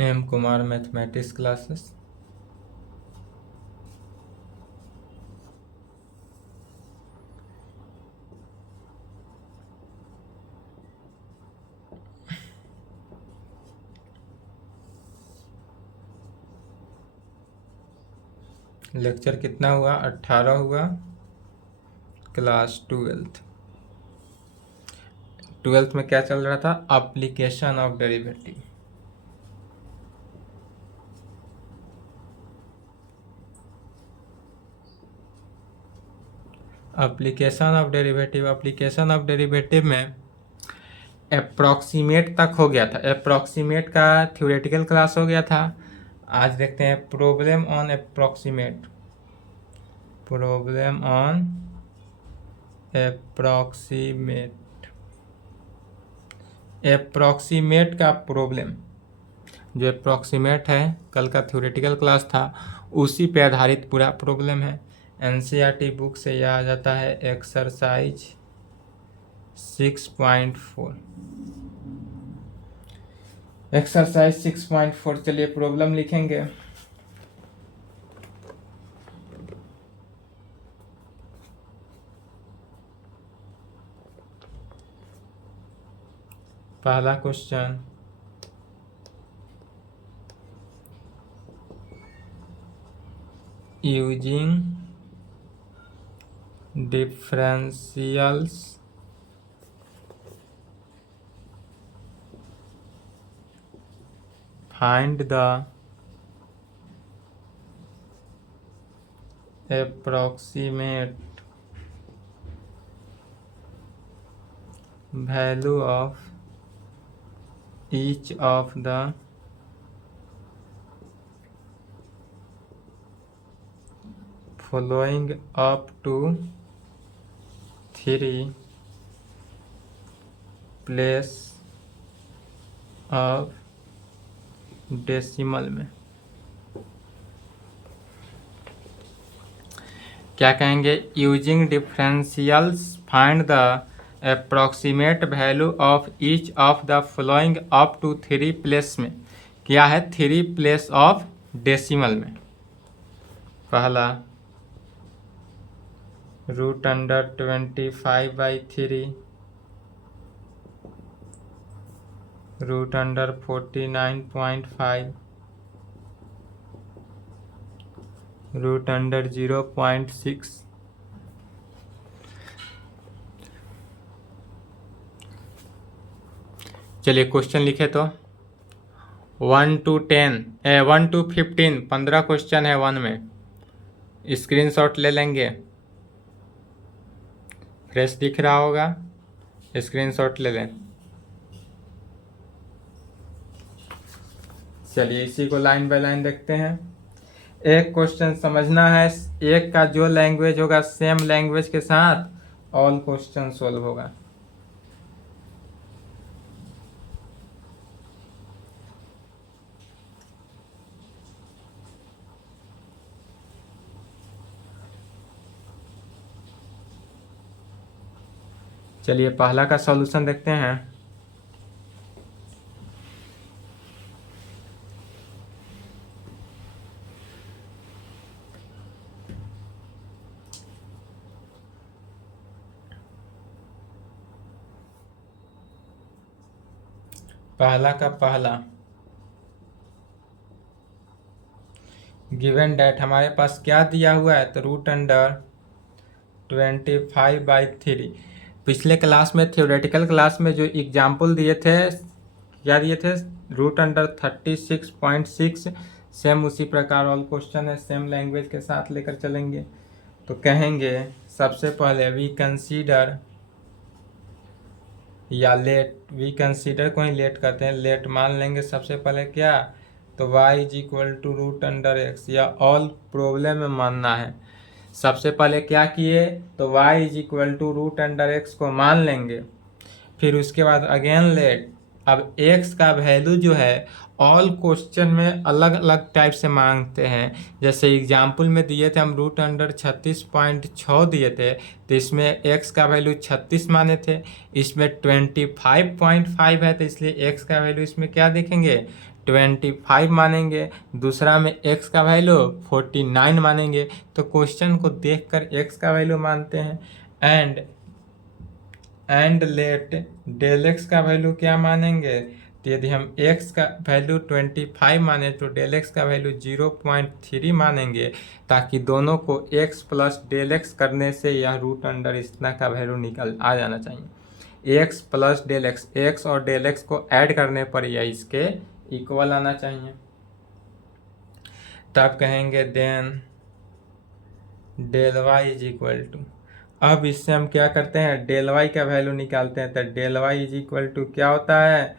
M Kumar mathematics classes. Lecture कितना हुआ? 18 हुआ। क्लास ट्वेल्थ में क्या चल रहा था? Application of derivative. Application of derivative में अप्रॉक्सीमेट तक हो गया था। अप्रॉक्सीमेट का थ्योरेटिकल क्लास हो गया था। आज देखते हैं problem on approximate. Problem on approximate का प्रॉब्लम, जो अप्रॉक्सीमेट है कल का थ्योरेटिकल क्लास था उसी पे आधारित पूरा प्रॉब्लम है। एनसीईआरटी बुक से यह आ जाता है एक्सरसाइज 6.4। एक्सरसाइज 6.4। चलिए प्रॉब्लम लिखेंगे। पहला question, using differentials find the approximate value of each of the following up to 3 place of decimal में। क्या कहेंगे? Using differentials find the approximate value of each of the following up to 3 place में। क्या है? 3 place of decimal में। पहला √25/3, √49.5, √0.6। चलिए question लिखे तो 1 to 15 15 क्वेश्चन है 1 में। स्क्रीनशॉट ले लेंगे, फ्रेश दिख रहा होगा, स्क्रीनशॉट ले लें। चलिए इसी को लाइन बाय लाइन देखते हैं। एक क्वेश्चन समझना है, एक का जो लैंग्वेज होगा सेम लैंग्वेज के साथ ऑल क्वेश्चन सोल्व होगा। चलिए पहला का सॉल्यूशन देखते हैं। पहला का पहला गिवन डेट हमारे पास क्या दिया हुआ है? तो √25/3। पिछले क्लास में थ्योरेटिकल क्लास में जो एग्जाम्पल दिए थे, क्या दिए थे? √36.6। सेम उसी प्रकार ऑल क्वेश्चन है, सेम लैंग्वेज के साथ लेकर चलेंगे। तो कहेंगे सबसे पहले वी कंसीडर या लेट, वी कंसीडर को ही लेट कहते हैं, लेट मान लेंगे सबसे पहले क्या? तो y = √x, या ऑल प्रॉब्लम में मानना है। सबसे पहले क्या किए? तो y = √x को मान लेंगे। फिर उसके बाद अगेन लेट। अब x का वैल्यू जो है ऑल क्वेश्चन में अलग अलग टाइप से मांगते हैं। जैसे एग्जाम्पल में दिए थे हम √36.6 दिए थे, तो इसमें x का वैल्यू 36 माने थे। इसमें 25.5 है, तो इसलिए x का वैल्यू इसमें क्या देखेंगे? 25 मानेंगे, दूसरा में x का वैल्यू 49 मानेंगे। तो क्वेश्चन को देखकर x का वैल्यू मानते हैं एंड लेट डेल x का वैल्यू क्या मानेंगे। तो यदि हम x का वैल्यू 25 माने तो डेल x का वैल्यू 0.3 मानेंगे, ताकि दोनों को x प्लस डेल x करने से यह रूट अंडर इतना का वैल्यू निकल आ जाना चाहिए। x प्लस डेल x और डेल x को ऐड करने पर यह इसके इक्वल आना चाहिए। तब कहेंगे then del y is equal to, अब इससे हम क्या करते हैं, डेल y का वैल्यू निकालते हैं। तो del y is equal to क्या होता है,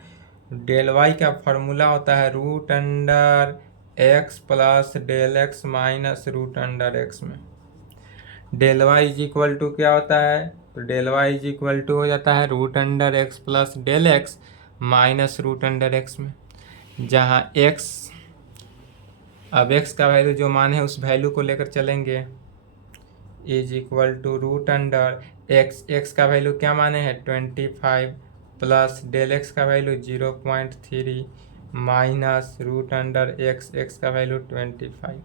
डेल y का फॉर्मूला होता है root under x plus del x minus root under x में। Del y is equal to क्या होता है, तो del y is equal to हो जाता है root under x plus del x minus root under x में, जहाँ x, अब x का वैल्यू जो मान है उस वैल्यू को लेकर चलेंगे, is equal to root under x का वैल्यू क्या माने हैं 25 प्लस डेल x का value 0.3 minus root under x का value 25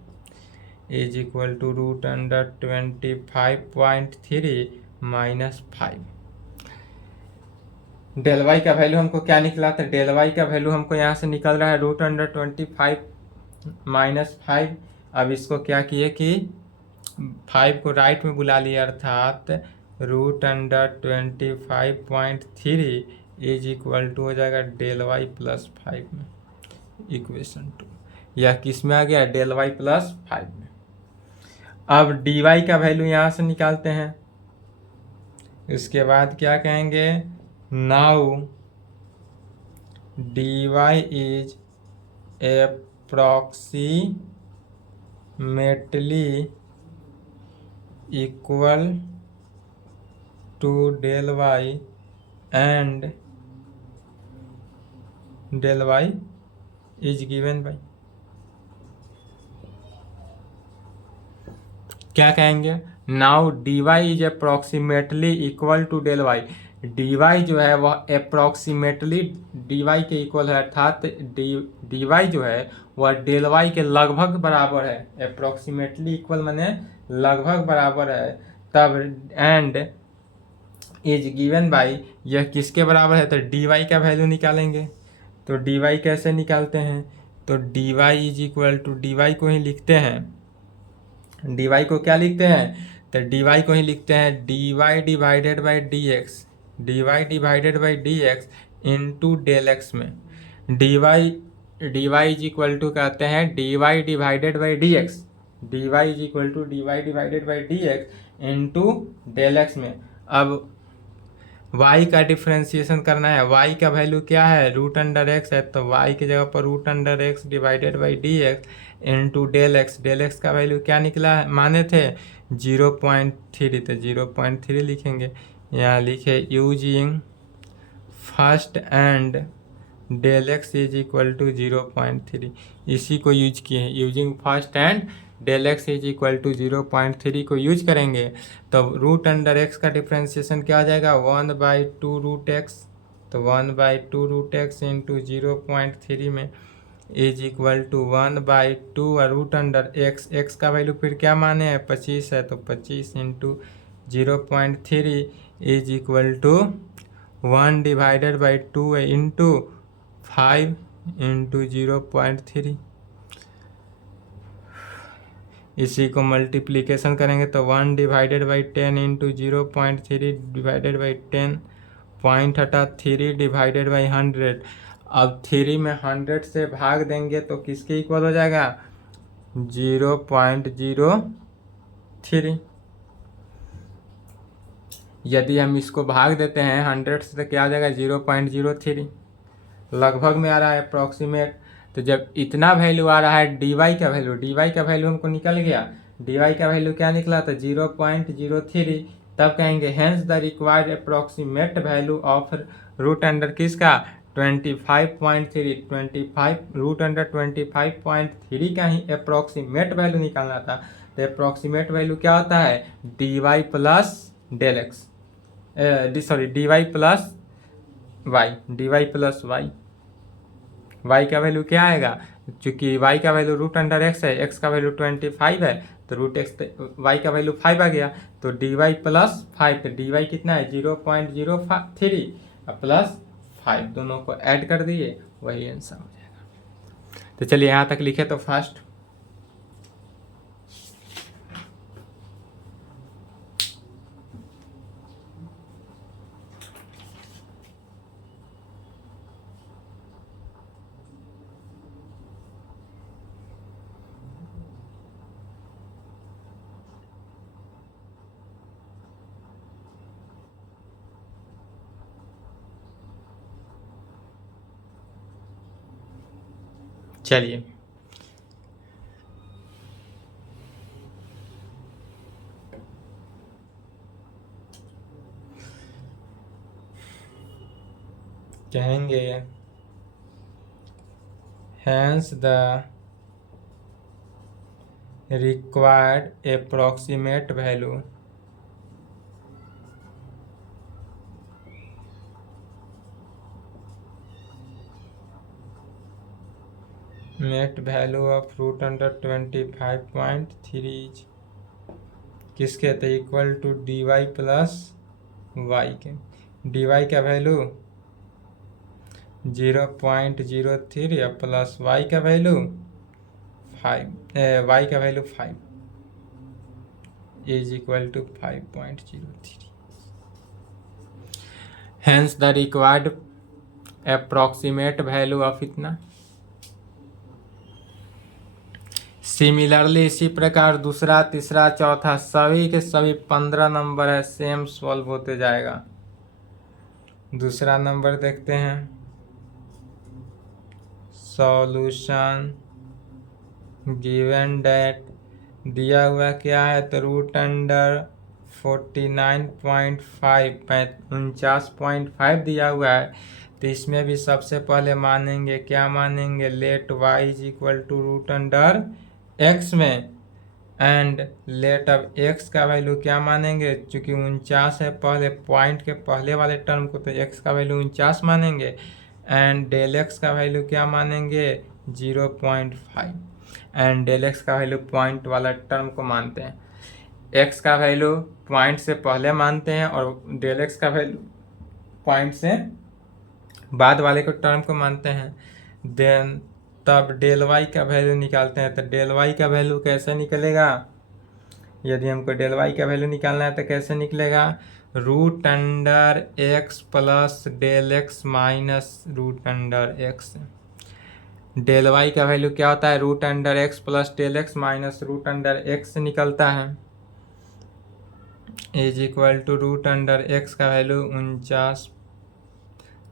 is equal to root under 25.3 minus 5। Del y का वैल्यू हमको क्या निकला था, डेल y का वैल्यू हमको यहाँ से निकल रहा है रूट अंडर 25 माइनस 5। अब इसको क्या किए कि 5 को राइट में बुला लिया, अर्थात root under 25.3 is equal to हो जाएगा डेल y प्लस 5 में, इक्वेशन 2। यह किस में आ गया, डेल y प्लस 5 में। अब dy का वैल्यू यहाँ से निकालते हैं। इसके बाद क्या कहेंगे, now dy is approximately equal to del y and del y is given by, क्या कहेंगे, now dy is approximately equal to del y। dy जो है वह अप्रॉक्सीमेटली dy के इक्वल है, अर्थात dy जो है वह डेल y के लगभग बराबर है। अप्रॉक्सीमेटली इक्वल माने लगभग बराबर है। तब एंड इज गिवन बाई, यह किसके बराबर है, तो dy का वैल्यू निकालेंगे। तो dy कैसे निकालते हैं, तो dy is equal to, dy को ही लिखते हैं, dy को क्या लिखते हैं, तो dy को ही लिखते हैं dy divided by dx, dy divided by dx into del x में। dy इज इक्वल टू कहते हैं dy divided by dx, dy is equal to dy divided by dx into del x में। अब y का differentiation करना है, y का value क्या है, रूट अंडर x है, तो y की जगह पर root under x divided by dx into del x का वैल्यू क्या निकला है, माने थे 0.3, तो 0.3 लिखेंगे। यहाँ लिखे using first and del x is equal to 0.3, इसी को यूज किए हैं, using first and del x is equal to 0.3 को यूज करेंगे। तो रूट अंडर x का डिफ्रेंसिएशन क्या आ जाएगा, 1/2 रूट x, तो 1/2 रूट x इंटू 0.3 में is equal to 1/2 root under x का वैल्यू फिर क्या माने हैं 25 है, तो 25 into 0.3 is equal to 1 divided by 2 into 5 into 0.3। इसी को मल्टीप्लीकेशन करेंगे तो 1 divided by 10 into 0.3 divided by 10, point हटा 3 डिवाइडेड बाई 100। अब 3 में 100 से भाग देंगे तो किसके इक्वल हो जाएगा, 0.03। यदि हम इसको भाग देते हैं 100 से तो क्या आ जाएगा 0.03, लगभग में आ रहा है अप्रॉक्सीमेट। तो जब इतना वैल्यू आ रहा है dy का वैल्यू हमको निकल गया, dy का वैल्यू क्या निकला था 0.03। तब कहेंगे hence the required approximate value of root under किसका 25.3, रूट अंडर 25.3 का ही अप्रॉक्सीमेट वैल्यू निकालना था। तो अप्रॉक्सीमेट वैल्यू क्या होता है dy plus del x, dy plus y, y का वैल्यू क्या आएगा, चूंकि y का वैल्यू रूट अंडर एक्स है, x का वैल्यू 25 है, तो रूट एक्स y का वैल्यू 5 आ गया, तो dy प्लस 5, तो dy कितना है 0.03 प्लस 5, दोनों को ऐड कर दिए, वही आंसर हो जाएगा। तो चलिए यहाँ तक लिखे तो फर्स्ट चलिए कहेंगे hence the required approximate value of root under 25.3 is किसके, तो equal to dy plus y के, dy का वैल्यू 0.03 और प्लस y का वैल्यू 5, y का value 5 is equal to 5.03। Hence the required approximate value of इतना। सिमिलरली इसी प्रकार दूसरा, तीसरा, चौथा सभी के सभी 15 नंबर है, सेम सॉल्व होते जाएगा। दूसरा नंबर देखते हैं, सॉल्यूशन गिवन डेट दिया हुआ क्या है, तो रूट अंडर 49.5 49.5 दिया हुआ है, तो इसमें भी सबसे पहले मानेंगे क्या, मानेंगे let y is equal to root under x में, एंड लेट अब x का वैल्यू क्या मानेंगे, चूंकि 49 है पहले पॉइंट के पहले वाले टर्म को, तो x का वैल्यू 49 मानेंगे, एंड डेल x का वैल्यू क्या मानेंगे 0.5, एंड डेल x का वैल्यू पॉइंट वाला टर्म को मानते हैं, x का वैल्यू पॉइंट से पहले मानते हैं और डेल x का वैल्यू पॉइंट से बाद वाले को टर्म को मानते हैं। देन तब डेल y का वैल्यू निकालते हैं, तो डेल y का वैल्यू कैसे निकलेगा, यदि हमको डेल y का वैल्यू निकालना है तो कैसे निकलेगा, root under x plus del x minus root under x। Del y का वैल्यू क्या होता है, root under x plus del x minus root under x निकलता है, is equal to root under x का वैल्यू 49,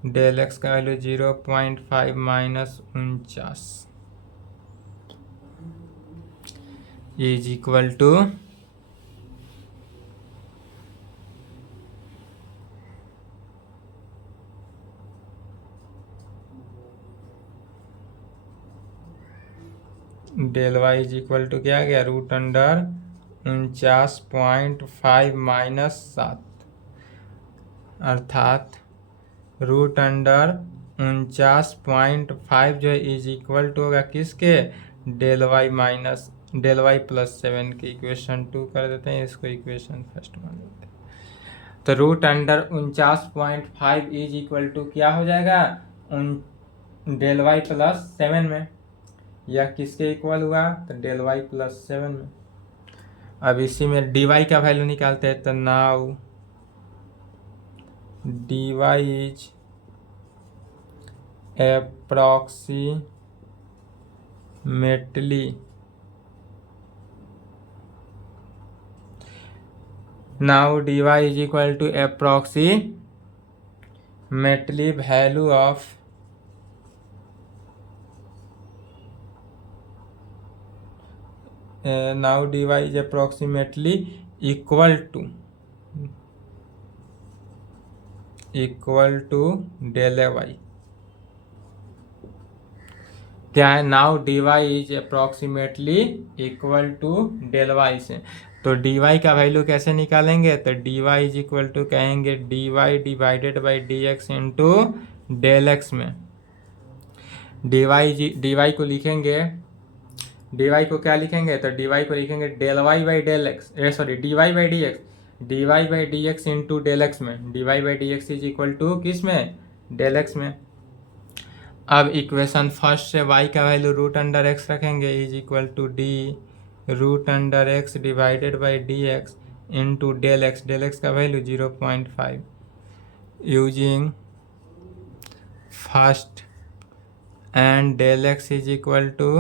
डेल x का value 0.5 minus 49 is equal to del y is equal to क्या आ गया, रूट अंडर 49.5 माइनस 7, अर्थात root under 49.5 जो है इज इक्वल टू होगा किसके, del y minus del y plus 7 की। इक्वेशन 2 कर देते हैं, इसको इक्वेशन फर्स्ट मान लेते हैं। तो root under 49.5 is equal to क्या हो जाएगा, डेल y प्लस 7 में, यह किसके इक्वल हुआ, तो डेल y प्लस 7 में। अब इसी में dy का वैल्यू निकालते हैं, तो now dy is approximately now dy is equal to approximately value of now dy is approximately equal to del y, क्या है, now dy is approximately equal to del y से। तो dy का value कैसे निकालेंगे, तो dy इज इक्वल टू कहेंगे dy divided by dx into del x में, डी वाई को लिखेंगे, डी वाई को क्या लिखेंगे, तो डी वाई को लिखेंगे del Y by del X, sorry D Y by D X, D Y by D x into del x में, D Y by D X is equal to किस में, del x में। अब equation first से y का value root under X रखेंगे is equal to D root under x divided by D x into del x का value 0.5 using first and del x is equal to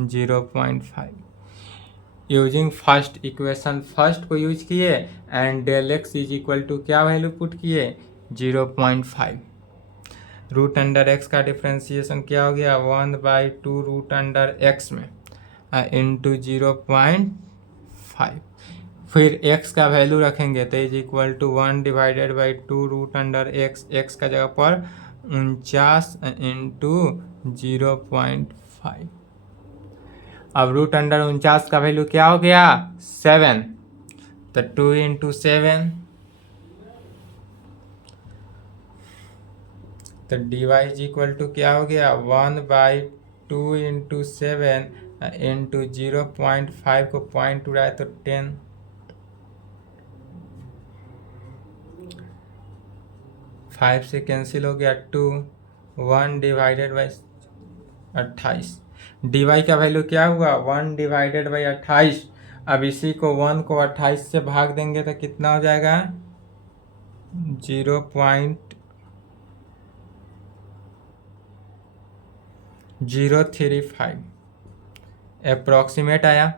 0.5। Using first, equation first को use किए and del x is equal to क्या value put किए, 0.5। Root under x का differentiation क्या हो गया, 1/2 root under x में इंटू 0.5। फिर x का वैल्यू रखेंगे तो is equal to 1 divided by 2 root under x, x का जगह पर 49 इंटू 0.5। अब रूट अंडर 49 का वैल्यू क्या हो गया, 7, तो 2 इंटू 7, तो d Y is equal to क्या हो गया, 1/2 इंटू 7 इंटू 0.5 को पॉइंट उड़ाए तो 10, 5 से कैंसिल हो गया 2, 1 डिवाइडेड बाई 28। डी वाई का वैल्यू क्या हुआ, 1 डिवाइडेड बाई 28। अब इसी को 1 को 28 से भाग देंगे तो कितना हो जाएगा, 0.035 अप्रॉक्सीमेट आया।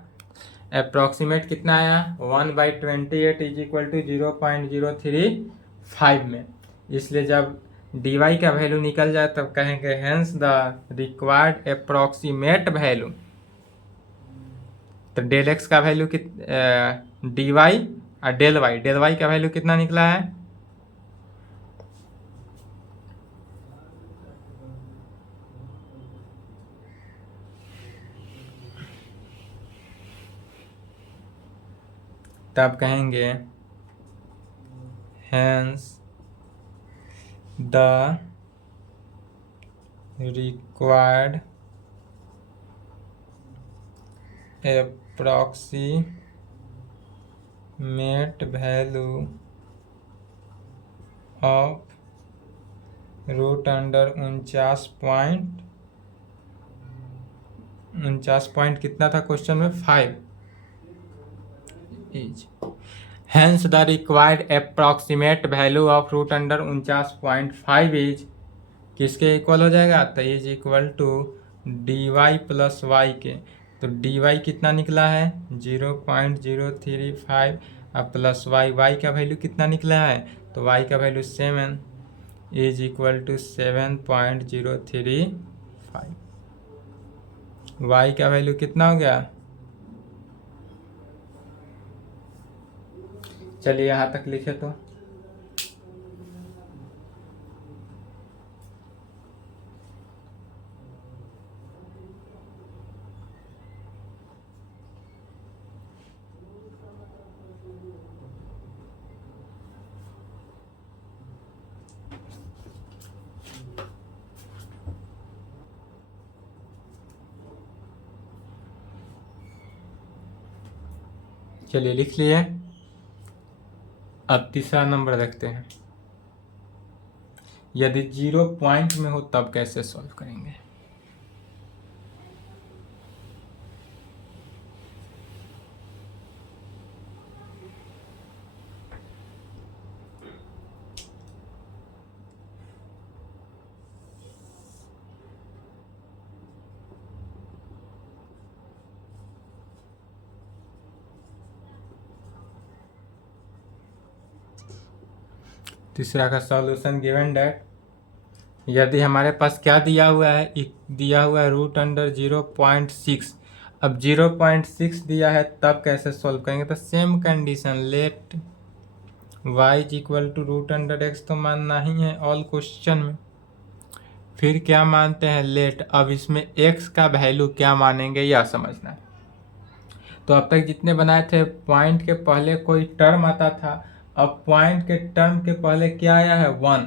अप्रॉक्सीमेट कितना आया, 1/28 इज इक्वल टू 0.035 में। इसलिए जब डी वाई का वैल्यू निकल जाए तब कहेंगे hence the required approximate value. तो डेल एक्स का वैल्यू डी वाई और डेल वाई का वैल्यू कितना निकला है, तब कहेंगे hence the required approximate value of root under 49 point कितना था क्वेश्चन में, 5 is hence the required approximate value of root under 49.5 is किसके इक्वल हो जाएगा, तो is equal to d y plus y के। तो डी वाई कितना निकला है, 0.035 और प्लस वाई का वैल्यू कितना निकला है, तो वाई का value 7 is equal to 7.035। Y का वैल्यू कितना हो गया, चलिए यहाँ तक लिखे तो चलिए लिख लिए। अब तीसरा नंबर देखते हैं, यदि 0 पॉइंट में हो तब कैसे सॉल्व करेंगे। तीसरा का सॉल्यूशन गिवन डेट, यदि हमारे पास क्या दिया हुआ है, दिया हुआ है रूट अंडर 0.6। अब 0.6 दिया है तब कैसे सॉल्व करेंगे, तो same condition let y is equal to root under x तो मानना ही है ऑल क्वेश्चन में। फिर क्या मानते हैं, लेट, अब इसमें x का वैल्यू क्या मानेंगे यह समझना है। तो अब तक जितने बनाए थे पॉइंट के पहले कोई टर्म आता था, अब पॉइंट के टर्म के पहले क्या आया है, 1।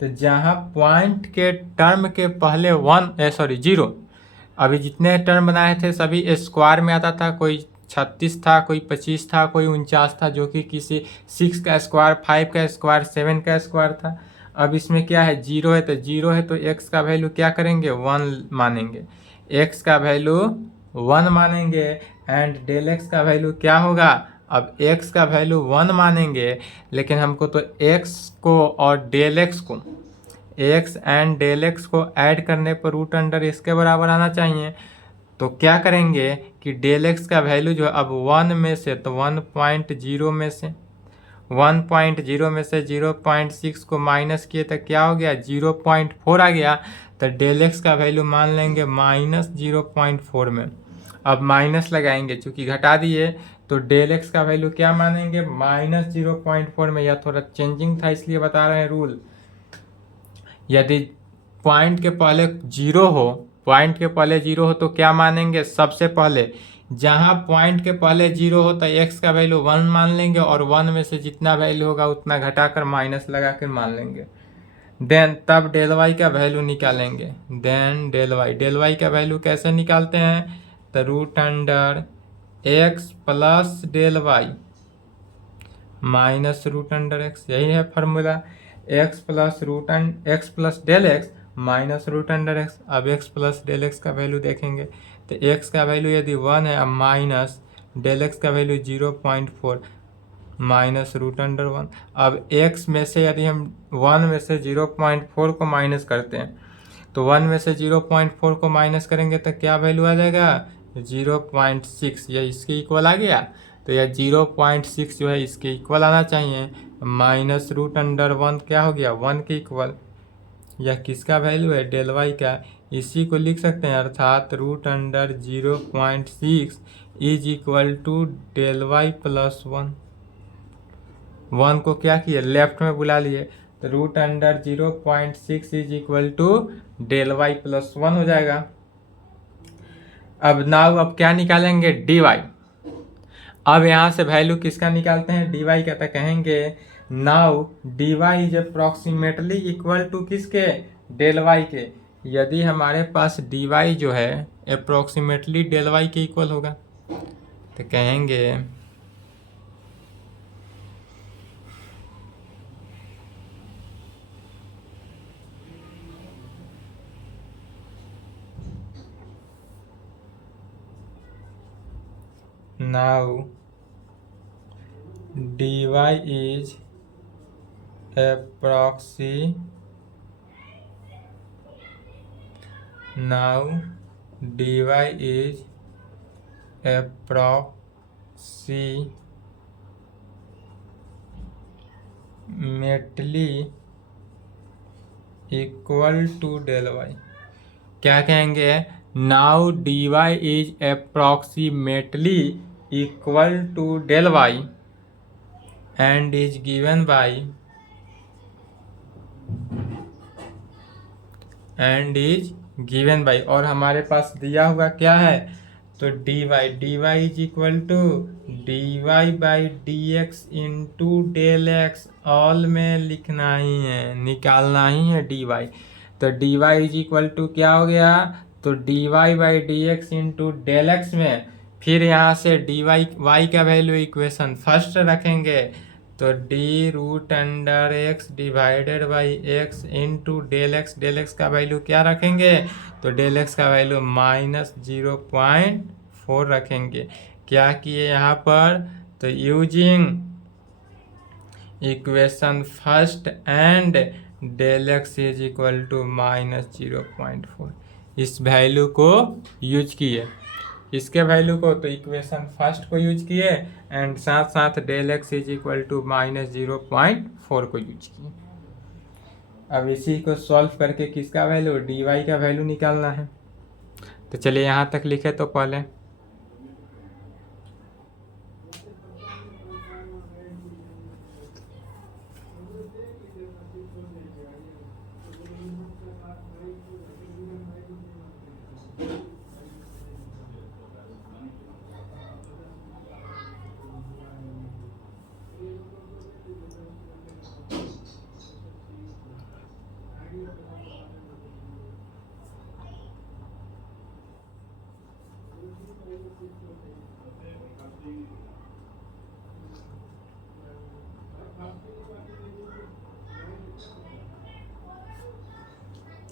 तो जहाँ पॉइंट के टर्म के पहले 0, अभी जितने टर्म बनाए थे सभी स्क्वायर में आता था, कोई 36 था, कोई 25 था, कोई 49 था, जो कि किसी 6 का स्क्वायर, 5 का स्क्वायर, 7 का स्क्वायर था। अब इसमें क्या है, 0 है, तो 0 है तो x का वैल्यू क्या करेंगे, 1 मानेंगे, x का वैल्यू 1 मानेंगे, एंड डेल x का वैल्यू क्या होगा, अब x का वैल्यू 1 मानेंगे, लेकिन हमको तो x को और डेल x को, x एंड डेल x को ऐड करने पर रूट अंडर इसके बराबर आना चाहिए। तो क्या करेंगे कि डेल x का वैल्यू जो अब 1 में से, तो 1.0 में से 1.0 में से 0.6 को माइनस किए तो क्या हो गया, 0.4 आ गया। तो डेल x का वैल्यू मान लेंगे -0.4 में। अब माइनस लगाएंगे, चूंकि घटा दिए तो डेल x का वैल्यू क्या मानेंगे, -0.4 में। यह थोड़ा चेंजिंग था इसलिए बता रहे हैं रूल। यदि पॉइंट के पहले 0 हो, पॉइंट के पहले 0 हो तो क्या मानेंगे, सबसे पहले जहां पॉइंट के पहले 0 हो तो x का वैल्यू 1 मान लेंगे, और 1 में से जितना वैल्यू होगा उतना घटाकर माइनस लगा कर मान लेंगे। देन तब डेल y का वैल्यू निकालेंगे। देन डेल y का वैल्यू कैसे निकालते हैं, तो root under x plus del y minus root under x, यही है formula. x plus del x minus root under x. अब x प्लस डेल एक्स का वैल्यू देखेंगे, तो x का वैल्यू यदि 1 है, अब माइनस डेल एक्स का वैल्यू 0.4 माइनस रूट अंडर 1। अब x में से यदि हम 1 में से 0.4 को माइनस करते हैं, तो 1 में से 0.4 को माइनस करेंगे तो क्या वैल्यू आ जाएगा, 0.6। यह इसके इक्वल आ गया, तो यह 0.6 जो है इसके इक्वल आना चाहिए। माइनस रूट अंडर 1 क्या हो गया, 1 के इक्वल। यह किसका वैल्यू है, डेल वाई का। इसी को लिख सकते हैं, अर्थात root under 0.6 is equal to del y plus 1। 1 को क्या किए, लेफ्ट में बुला लिए, तो root under 0.6 is equal to del y plus 1 हो जाएगा। अब क्या निकालेंगे, डी वाई। अब यहाँ से वैल्यू किसका निकालते हैं, डी वाई का। तो कहेंगे now d Y is approximately equal to किसके, डेल वाई के। यदि हमारे पास डी वाई जो है अप्रोक्सीमेटली डेल वाई के इक्वल होगा, तो कहेंगे now dy is approximately equal to del y। क्या कहेंगे, now dy is approximately equal to del y and is given by और हमारे पास दिया हुआ क्या है, तो dy is equal to dy by D x into del x. All में लिखना ही है, निकालना ही है dy। तो dy इज इक्वल टू क्या हो गया, तो dy by D x into del x में, फिर यहाँ से dy y का वैल्यू इक्वेशन फर्स्ट रखेंगे, तो d root under x divided by x into del x का वैल्यू क्या रखेंगे, तो डेल एक्स का वैल्यू -0.4 रखेंगे। क्या किए यहाँ पर, तो using equation first and del x is equal to -0.4, इस वैल्यू को यूज किए। इसके वैल्यू को, तो इक्वेशन फर्स्ट को यूज किए, एंड साथ साथ del x is equal to -0.4 को यूज किए। अब इसी को सॉल्व करके किसका वैल्यू, डी वाई का वैल्यू निकालना है। तो चलिए यहाँ तक लिखे तो पहले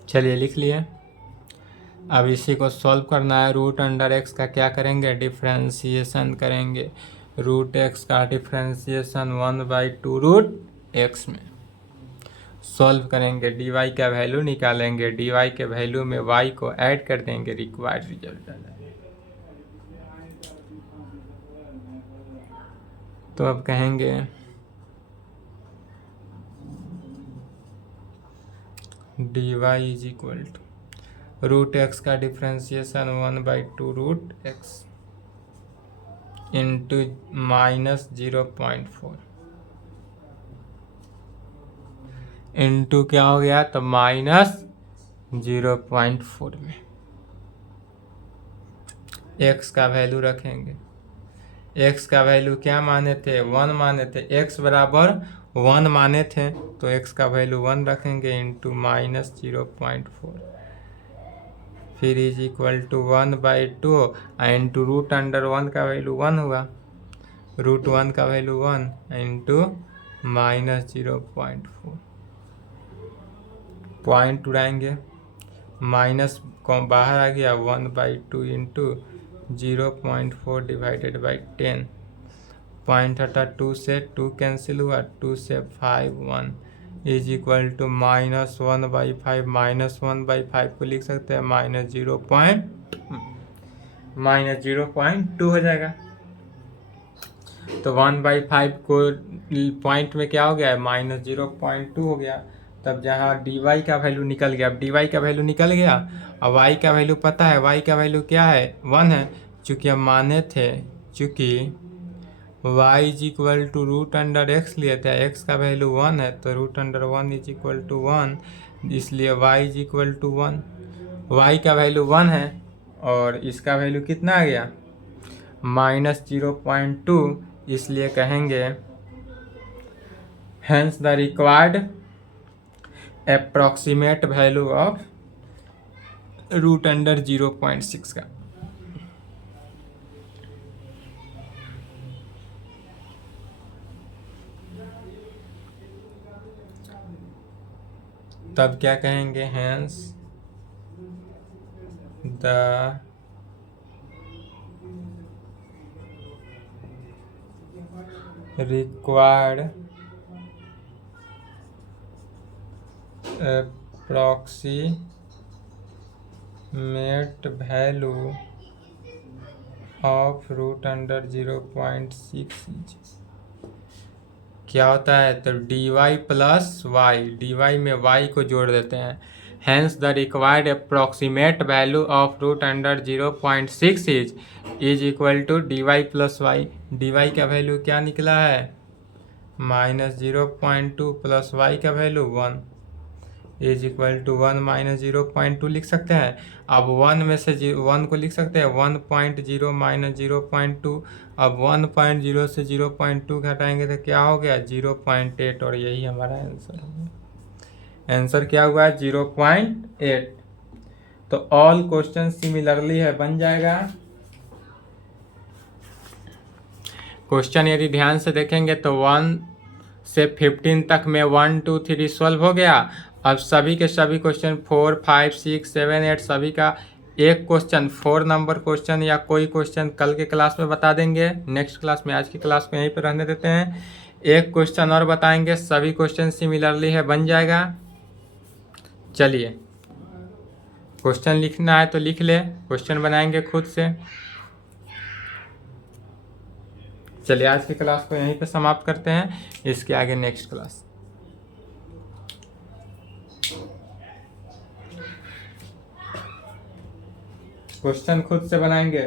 चलिए लिख लिए। अब इसी को सॉल्व करना है। रूट अंडर एक्स का क्या करेंगे, डिफ्रेंसिएशन करेंगे। रूट एक्स का डिफ्रेंसिएशन 1/2 रूट एक्स में सॉल्व करेंगे। डी वाई का वैल्यू निकालेंगे, डी वाई के वैल्यू में वाई को ऐड कर देंगे, रिक्वायर्ड रिजल्ट आ जाएगा। तो अब कहेंगे D Y is equal to root X का differentiation 1/2 root X into -0.4 into क्या हो गया, तो -0.4 में एक्स का वैल्यू रखेंगे। एक्स का वैल्यू क्या माने थे, 1 माने थे। एक्स बराबर 1 माने थे तो एक्स का वैल्यू 1 रखेंगे इंटू -0.4 फिर is equal to 1/2 into root under 1 का वैल्यू 1 हुआ, रूट 1 का वैल्यू 1 इंटू -0.4 पॉइंट उड़ाएंगे, माइनस कौन बाहर आ गया, 1/2 इंटू 0.4 डिवाइडेड बाई 10, पॉइंट हटा 2 से 2 कैंसिल हुआ, 2 से 5 1 इज इक्वल टू -1/5 -1/5 को लिख सकते हैं -0.2 हो जाएगा। तो 1/5 को पॉइंट में क्या हो गया है, -0.2 हो गया। तब जहाँ डी वाई का वैल्यू निकल गया, अब डी वाई का वैल्यू निकल गया, अब वाई का वैल्यू पता है, वाई का वैल्यू क्या है, 1 है। चूँकि हम माने थे, चूँकि y is equal to root under x लिए थे, एक्स का वैल्यू 1 है तो root under 1 is equal to 1, इसलिए y is equal to 1। Y का वैल्यू 1 है और इसका वैल्यू कितना आ गया, -0.2, इसलिए कहेंगे hence the required approximate value of root under 0.6 का। तब क्या कहेंगे, hence the required approximate value of root under 0.6 क्या होता है, तो d y plus y, d y में वाई को जोड़ देते हैं। Hence the required approximate value of root under 0.6 is equal to d y plus y. D Y का वैल्यू क्या निकला है, -0.2 प्लस वाई का वैल्यू 1 इज इक्वल टू 1 -0.2 लिख सकते हैं। अब 1 में से 1 को लिख सकते हैं 1.0 -0.2। अब 1.0 से 0.2 घटाएंगे तो क्या हो गया, 0.8, और यही हमारा आंसर होगा। आंसर क्या हुआ है, 0.8। तो ऑल क्वेश्चन सिमिलरली है, बन जाएगा। क्वेश्चन यदि ध्यान से देखेंगे तो 1 से 15 तक में 1 2 3 सॉल्व हो गया। अब सभी के सभी क्वेश्चन 4 5 6 7 8 सभी का एक क्वेश्चन 4 नंबर क्वेश्चन या कोई क्वेश्चन कल के क्लास में बता देंगे, नेक्स्ट क्लास में। आज की क्लास में यहीं पर रहने देते हैं, एक क्वेश्चन और बताएंगे, सभी क्वेश्चन सिमिलरली है, बन जाएगा। चलिए क्वेश्चन लिखना है तो लिख ले, क्वेश्चन बनाएंगे खुद से। चलिए आज की क्लास को यहीं पे समाप्त करते हैं, इसके आगे नेक्स्ट क्लास। क्वेश्चन खुद से बनाएंगे।